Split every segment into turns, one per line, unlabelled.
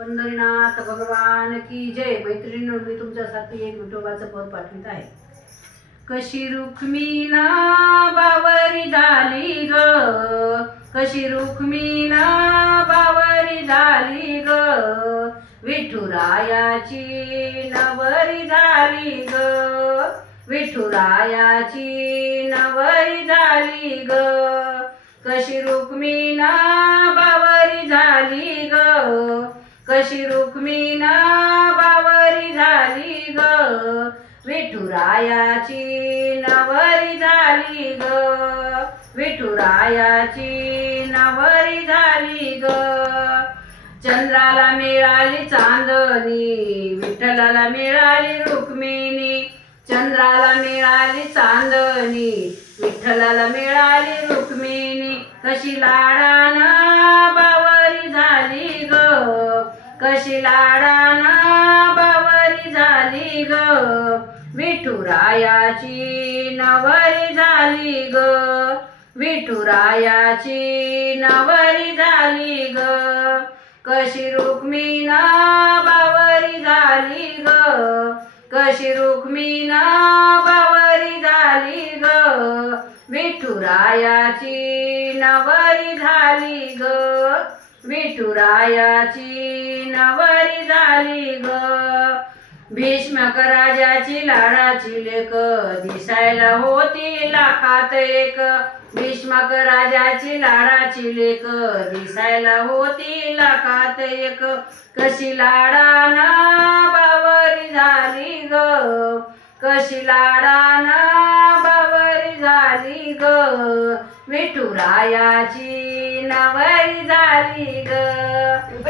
पंढरीनाथ भगवान की जय. मैत्रिणी मी तुमच्यासाठी एक विठोबाचं पद पाठवित आहे. कशी रुक्मीना बावरी झाली ग? कशी रुक्मीना बावरी झाली ग? विठुरायाची नवरी झाली ग? विठुरायाची नवरी झाली ग? कशी रुक्मीना बावरी झाली ग? कशी रुक्मिणा बावरी झाली ग? विठुरायाची नवरी झाली ग. विठुरायाची नवरी झाली ग. चंद्राला मिळाली चांदणी विठ्ठलाला मिळाली रुक्मिणी. चंद्राला मिळाली चांदणी विठ्ठलाला मिळाली रुक्मिणी. कशी लाडाना बावरी झाली ग? कशी लाडाना बावरी झाली ग? विठुरायाची नवरी झाली ग. विठुरायाची नवरी झाली ग. कशी रुक्मिणा बावरी झाली ग? कशी रुक्मिणा बावरी झाली ग? विठुरायाची नवरी झाली ग. विठुरायाची नवरी झाली ग. भीष्मक राजाची लाडाची लेक दिसायला होती लाखात एक. भीष्मक राजाची लाडाची लेक दिसायला होती लाखात एक. कशी लाडाना बावरी झाली ग. कशी लाडाना बावरी झाली ग. विठुरायाची नवरी झाली ग.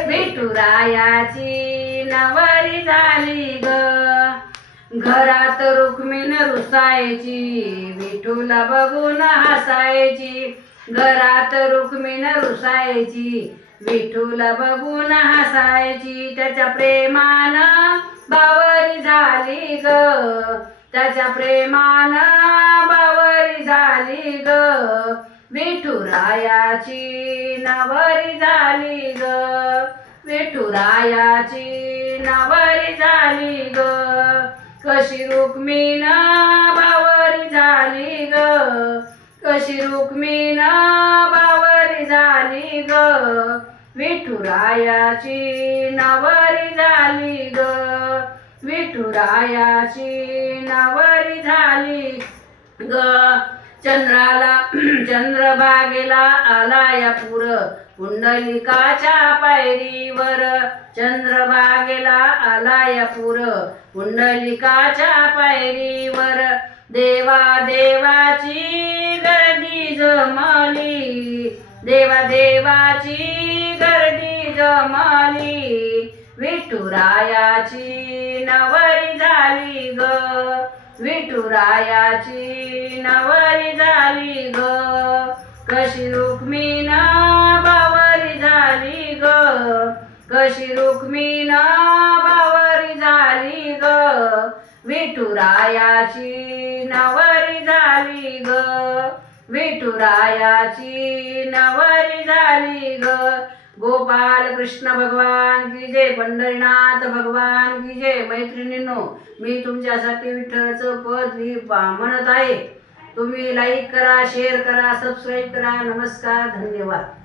विठुरायाची नवरी झाली ग. घरात रुक्मिण रुसायची विठूला बघून हसायची. घरात रुक्मिण रुसायची विठूला बघून हसायची. त्याच्या प्रेमानं बावरी झाली ग. त्याच्या प्रेमानं बावरी झाली ग. विठुरायाची नवरी झाली ग. विठुरायाची नवरी झाली ग. कशी रुक्मीन बावरी झाली ग. कशी रुक्मीन बावरी झाली ग. विठुरायाची नवरी झाली ग. विठुरायाची नवरी झाली चंद्राला चंद्रभागेला आला या पुर. पुंडलिकाच्या पायरीवर चंद्रभागेला आला या पुर. पुंडलिकाच्या पायरीवर देवा देवाची गर्दी जमली. देवा देवाची गर्दी जमली. विठुरायाची नवरी झाली ग. विठुरायाची नवरी झाली ग. कशी रुक्मिण बावरी झाली ग. कशी रुक्मिण बावरी झाली ग. विठुरायाची नवरी झाली ग. विठुरायाची नवरी झाली ग. गोपाल कृष्ण भगवान की जय पंढरीनाथ भगवान की जय. मैत्रिणींनो मी तुमच्यासाठी विठ्ठलाचं पद ही पा- म्हणत आहे. तुम्ही लाईक करा शेअर करा सबस्क्राईब करा. नमस्कार धन्यवाद.